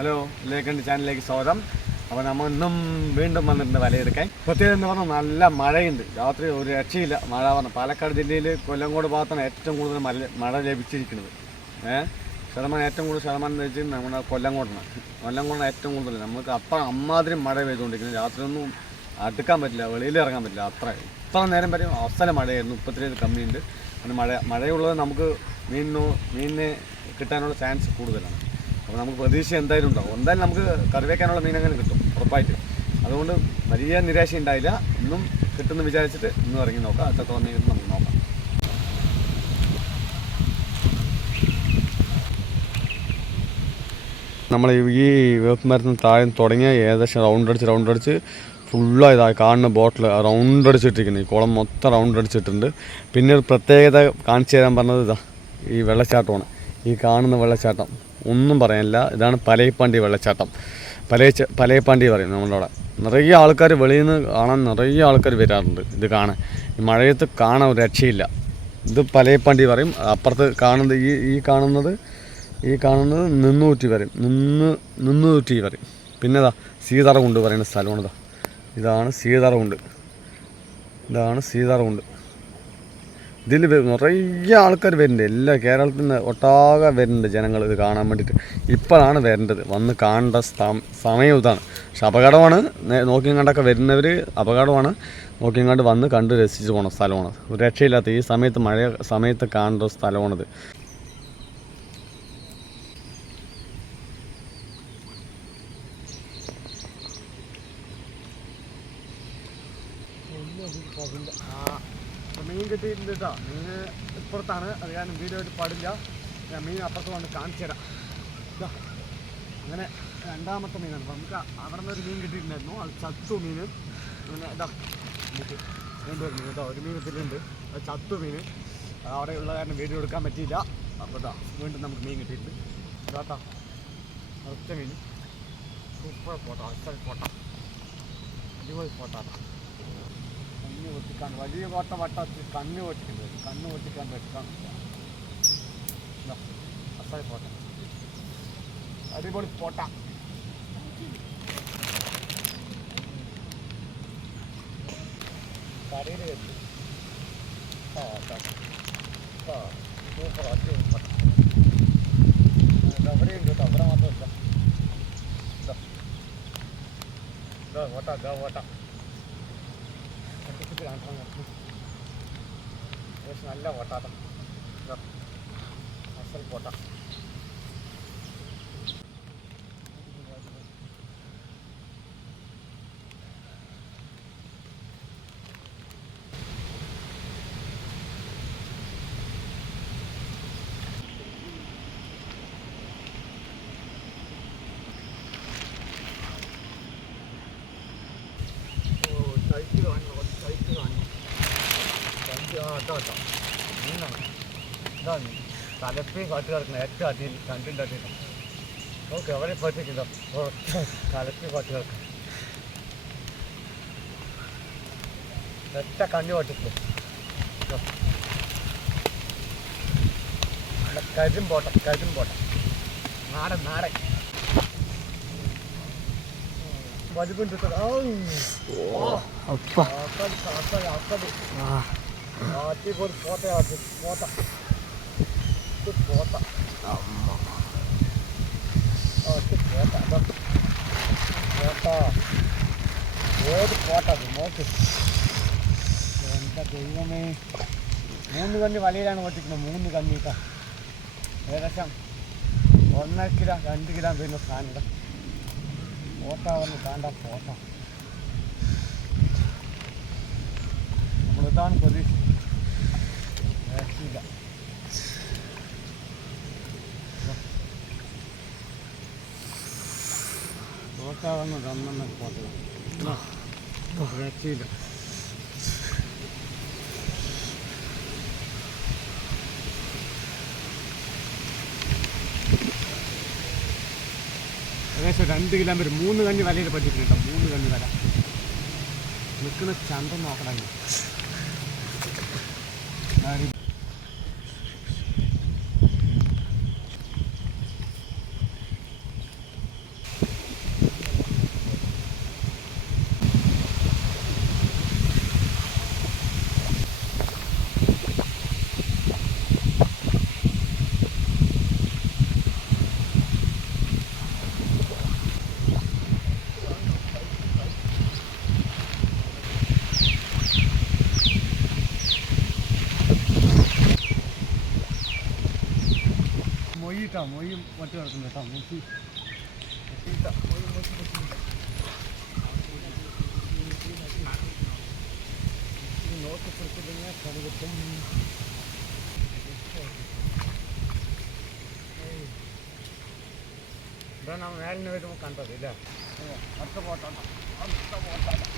Hello ലേഖണ്ട് ചാനലിലേക്ക് സ്വാഗതം. അപ്പോൾ നമ്മൾ ഇന്നും വീണ്ടും വന്നിട്ടുണ്ട് വലയെടുക്കാൻ. പ്രത്യേകത എന്ന് പറഞ്ഞാൽ നല്ല മഴയുണ്ട്. രാത്രി ഒരു രക്ഷയില്ല. മഴ പറഞ്ഞു പാലക്കാട് ജില്ലയിൽ കൊല്ലങ്കോട് ഭാഗത്താണ് ഏറ്റവും കൂടുതൽ മഴ മഴ ലഭിച്ചിരിക്കുന്നത്. ഏഹ് ശതമാനം ഏറ്റവും കൂടുതൽ ശതമാനം എന്ന് വെച്ചാൽ നമ്മുടെ കൊല്ലങ്കോടാണ് കൊല്ലങ്കോടാണ് ഏറ്റവും കൂടുതൽ. നമുക്ക് അപ്പം അമ്മാതിരി മഴ പെയ്തുകൊണ്ടിരിക്കുന്നത്. രാത്രിയൊന്നും അടുക്കാൻ പറ്റില്ല. വെളിയിൽ ഇറങ്ങാൻ പറ്റില്ല. അത്ര ഇത്ര നേരം വരെ അവസരം മഴയായിരുന്നു. ഇപ്പത്തിരി കമ്മിയുണ്ട്. അങ്ങനെ മഴ മഴയുള്ളത് നമുക്ക് മീനിനോ മീനിനെ കിട്ടാനുള്ള ചാൻസ് കൂടുതലാണ്. അപ്പോൾ നമുക്ക് പ്രതീക്ഷ എന്തായാലും ഉണ്ടാവും. എന്തായാലും നമുക്ക് കറിവേക്കാനുള്ള മീൻ അങ്ങനെ കിട്ടും ഉറപ്പായിട്ട്. അതുകൊണ്ട് വലിയ നിരാശ ഉണ്ടായില്ല. ഇന്നും കിട്ടുമെന്ന് വിചാരിച്ചിട്ട് ഇന്നും ഇറങ്ങി നോക്കാം. അത്രത്തോളം മീൻ നമുക്ക് നോക്കാം. നമ്മൾ ഈ വേപ്പ് മരത്തിന് താഴെ തുടങ്ങിയ ഏകദേശം റൗണ്ട് അടിച്ച് റൗണ്ട് അടിച്ച് ഫുള്ളായി ഇതാ കാണുന്ന ബോട്ടിൽ റൗണ്ട് അടിച്ചിട്ടിരിക്കുന്നു. ഈ കുളം മൊത്തം റൗണ്ട് അടിച്ചിട്ടുണ്ട്. പിന്നെ ഒരു പ്രത്യേകത കാണിച്ചു തരാൻ പറഞ്ഞത് ഇതാ ഈ വെള്ളച്ചാട്ടമാണ്. ഈ കാണുന്ന വെള്ളച്ചാട്ടം. ഒന്നും പറയാനില്ല. ഇതാണ് പലയപ്പാണ്ടി വെള്ളച്ചാട്ടം. പലയ പലയപ്പാണ്ടി പറയും നമ്മളവിടെ. നിറയെ ആൾക്കാർ വെളിയിൽ നിന്ന് കാണാൻ നിറയെ ആൾക്കാർ വരാറുണ്ട് ഇത് കാണാൻ. മഴയത്ത് കാണാൻ ഒരു രക്ഷയില്ല. ഇത് പലയപ്പാണ്ടി പറയും. അപ്പുറത്ത് കാണുന്നത് ഈ ഈ കാണുന്നത് ഈ കാണുന്നത് നിന്നൂറ്റി പറയും. നിന്ന് നിന്നൂറ്റി പറയും. പിന്നെ ഇതാ സീതാറകുണ്ട് പറയുന്ന സ്ഥലമാണിതാ ഇതാണ് സീതാറകുണ്ട്. ഇതാണ് സീതാറകുണ്ട്. ഇതിൽ നിറയെ ആൾക്കാർ വരുന്നുണ്ട്. എല്ലാ കേരളത്തിൽ നിന്ന് ഒട്ടാകെ വരുന്നുണ്ട് ജനങ്ങൾ ഇത് കാണാൻ വേണ്ടിയിട്ട് ഇപ്പോഴാണ് വരേണ്ടത്. വന്ന് കാണേണ്ട സമയം ഇതാണ്. പക്ഷെ അപകടമാണ്. നോക്കിയും കണ്ടൊക്കെ വരുന്നവർ അപകടമാണ്. നോക്കിയും കണ്ട് വന്ന് കണ്ട് രസിച്ച് പോണ സ്ഥലമാണ്. ഒരു രക്ഷയില്ലാത്ത ഈ സമയത്ത് മഴ സമയത്ത് കാണേണ്ട സ്ഥലമാണിത്. മീൻ കിട്ടിയിട്ടുണ്ട് കേട്ടോ മീൻ ഇപ്പുറത്താണ്. അത് കാരണം വീഡിയോ പാടില്ല. ഞാൻ മീൻ അപ്പുറത്ത് വന്ന് കാണിച്ചു തരാം. അങ്ങനെ രണ്ടാമത്തെ മീനാണ്. അപ്പം നമുക്ക് അവിടെ നിന്ന് ഒരു മീൻ കിട്ടിയിട്ടുണ്ടായിരുന്നു. അത് ചത്തു മീൻ അങ്ങനെ ഇതാ നമുക്ക് രണ്ടുപേർ മീൻ. കേട്ടോ ഒരു മീൻ ഇതിലുണ്ട് അത് ചത്തു മീൻ. അവിടെ ഉള്ള കാരണം വീഡിയോ എടുക്കാൻ പറ്റിയില്ല. അപ്പോൾ ഇതാ വീണ്ടും നമുക്ക് മീൻ കിട്ടിയിട്ടുണ്ട്. ഇതാട്ടാ ഒറ്റ മീൻ. സൂപ്പർ ഫോട്ടോ അസൽ ഫോട്ടോ അടിപൊളി ഫോട്ടോ കണ്ണ് പൊട്ടിക്കാൻ വലിയ കോട്ട വട്ടത്തിൽ കണ്ണ് പൊട്ടിക്കുന്നത്. കണ്ണ് പൊട്ടിക്കാൻ വെക്കാൻ അസൽ കോട്ട അടിപൊളി കോട്ട കടയിൽ വെച്ച് ആ ആ സൂപ്പർ അടിപൊളി ഫോട്ട അവിടെയുണ്ട് കേട്ടോ. അവിടെ മാത്രമല്ല. ഇതാ. ഫോട്ട ഇതാ ഫോട്ട കാണിക്കാൻ നോക്കി ഏകദേശം നല്ല ഫോട്ടാട്ടം ഇതാ. അസൽ ഫോട്ട ആ കേട്ടോ മീനാണ് ഇതാ മീൻ തലപ്പേ കാട്ട് കിടക്കുന്നത് ഏറ്റവും അടിയിൽ കണ്ടിന്റെ അടിയിൽ ഓക്കെ അവരെ പറ്റിക്കില്ല തലപ്പേ കാട്ട് കിടക്കും ഒറ്റ കണ്ണി പറ്റിക്കില്ല കരിം പോട്ട കരിം പോട്ട. നാടൻ നാടൻ. വലുപ്പുണ്ട് അപ്പ. അപ്പത് അസൽ അസൽ അടിപൊളി ഫോട്ടോയാക്കി ഫോട്ടോ ഫോട്ടോ. ഫോട്ടോ. ഏത് ഫോട്ടോ അത് നോക്ക്. എന്താ ദൈവമേ. മൂന്ന് കണ്ണി വലയിലാണ് ഓട്ടിക്കുന്നത് മൂന്ന് കണ്ണിട്ടാ ഏകദേശം ഒന്നര കിലോ രണ്ട് കിലോ വരുന്ന സാധനം ഫോട്ടോ വന്ന് കാണാ ഫോട്ടോ. നമ്മളിതാണ് പ്രതീക്ഷ രക്ഷയില്ല ഫോട്ടോ വന്ന് തന്നെന്ന ഫോട്ടോ രക്ഷയില്ല ഏകദേശം രണ്ട് കിലോ വരും മൂന്ന് കഞ്ഞി വലയിൽ പറ്റിയിട്ടുണ്ട് മൂന്ന് കഞ്ഞി വല. നിൽക്കുന്ന ചന്തം നോക്കണം ഇനി. ആ, ഈ കേട്ടോ മൊഴി മറ്റു കിടക്കുന്നു കേട്ടോ മുട്ടി നോക്കി പിടിച്ചിട്ടുണ്ടെങ്കിൽ കടുകത്തും ഇതാണ് മേലിന് വരുമ്പോൾ കണ്ടത് ഇല്ല അടുത്ത പോട്ടാണ് അടുത്ത പോട്ടാണ്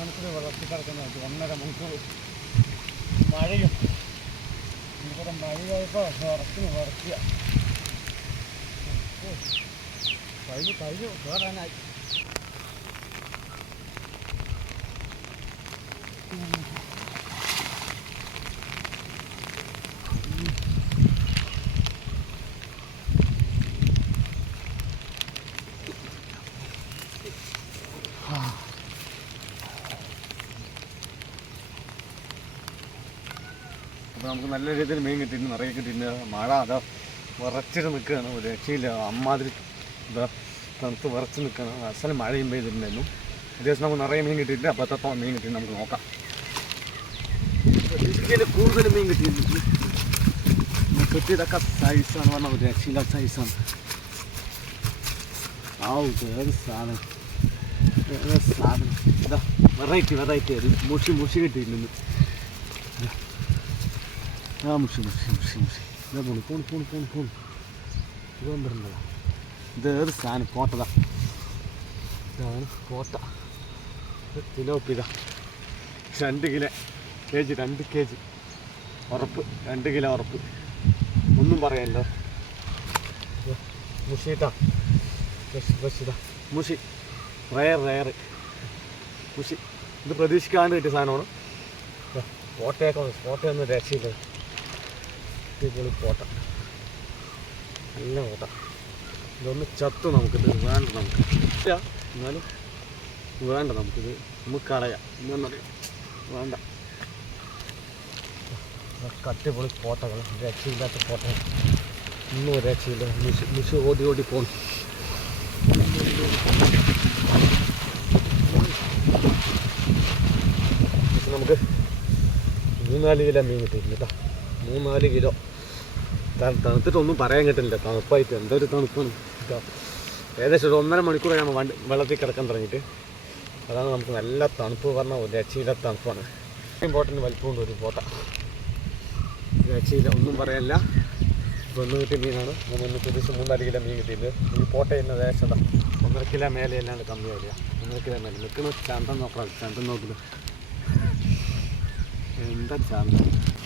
മണിക്കൂർ വളർത്തി കിടക്കുന്നത് ഒന്നര മണിക്കൂർ മഴയും. ഇവിടെ മഴയായപ്പോൾ വിറക്കുന്നു വിറക്കുക കഴിഞ്ഞു കഴിഞ്ഞു. കയറാനായി നമുക്ക് നല്ല രീതിയിൽ മീൻ കിട്ടിയിരുന്നു നിറയെ കിട്ടിയിട്ടുണ്ട്. മഴ അതാ വിറച്ചിട്ട് നിൽക്കുകയാണ്. ഒരു രക്ഷയില്ല. അമ്മാതിരി ഇതാ തണുത്ത് വിറച്ച് നിൽക്കുകയാണ്. അസലം മഴയും പെയ്തിട്ടുണ്ടായിരുന്നു. അത്യാവശ്യം നമുക്ക് നിറയെ മീൻ കിട്ടിയിട്ടില്ല അപ്പോൾ എത്രത്തോളം മീൻ കിട്ടി നമുക്ക് നോക്കാം. കൂടുതൽ മീൻ കിട്ടിയിട്ടുണ്ട്. കിട്ടിയതൊക്കെ സൈസാണ് പറഞ്ഞാൽ ഒരു രക്ഷയില്ല സൈസാണ് ആ സാധനം. സാധനം. ഇതാ വെറൈറ്റി വെറൈറ്റി അത് മുഷി മുഷി കിട്ടിയിട്ടുണ്ട്. ആ മുഷി മുഷി മുഷി ഇതാ പോണു പോണു പോണു പോണു പോണു. ഇത് വന്നിട്ടുണ്ടോ. ഇത് ഏത് സാധനം? കോട്ടതാ ഇതാണ് കോട്ട. രണ്ട് കിലോ കെ ജി രണ്ട് കെ ജി ഉറപ്പ് രണ്ട് കിലോ ഉറപ്പ്. ഒന്നും പറയാനല്ലോ മുഷിട്ടാ ഫ്രഷ് മുഷി. Rare rare. മുഷി. ഇത് പ്രതീക്ഷിക്കാണ്ട് കിട്ടിയ സാധനമാണ്. കോട്ടയൊക്കെ കോട്ടയൊന്നും രക്ഷയില്ല. അടിപൊളി കോട്ട. നല്ല കോട്ട. ഇതൊന്ന് ചത്തു നമുക്കിത് വേണ്ട നമുക്ക്. എന്നാലും വേണ്ട നമുക്കിത് നമുക്ക് കളയാം. എന്താണെന്നറിയാം വേണ്ട. അടിപൊളി കോട്ടകൾ. രക്ഷയില്ലാത്ത കോട്ടകൾ. ഒന്നും ഒരു രക്ഷയില്ല. മിസ് മിഷ് ഓടി ഓടി പോകും നമുക്ക് മൂന്നാൽ കിലോ മീൻ കിട്ടിയിരുന്നു കേട്ടോ. മൂന്നാൽ കിലോ. ത- തണുത്തിട്ടൊന്നും പറയാൻ കിട്ടുന്നില്ല. തണുപ്പായിട്ട് എന്തൊരു തണുപ്പാണ്. ഏകദേശം ഒരു ഒന്നര മണിക്കൂർ മണിക്കൂറാണ് വണ്ടി വെള്ളത്തിൽ കിടക്കാൻ തുടങ്ങിയിട്ട് അതാണ് നമുക്ക് നല്ല തണുപ്പ് പറഞ്ഞ ഒരു രക്ഷയില്ല തണുപ്പാണ്. ഇമ്പോർട്ടന്റ് വലിപ്പമുണ്ട് ഒരു പോട്ട രക്ഷയില്ല ഒന്നും പറയാനില്ല ഒന്ന് കിട്ടിയ മീനാണ്. മൂന്ന് ദിവസം മൂന്നാൽ കിലോ മീൻ കിട്ടിയിട്ടുണ്ട്. ഈ പോട്ട ചെയ്യുന്ന ദേശത ഒന്നര കിലോ മേലെ അല്ലാണ്ട് കമ്മിയാവില്ല. ഒന്നര കിലോ മേലെ. നിൽക്കുന്ന ചന്തം നോക്കണം. ചന്തം നോക്കുന്നത്. എന്താ ചന്തം?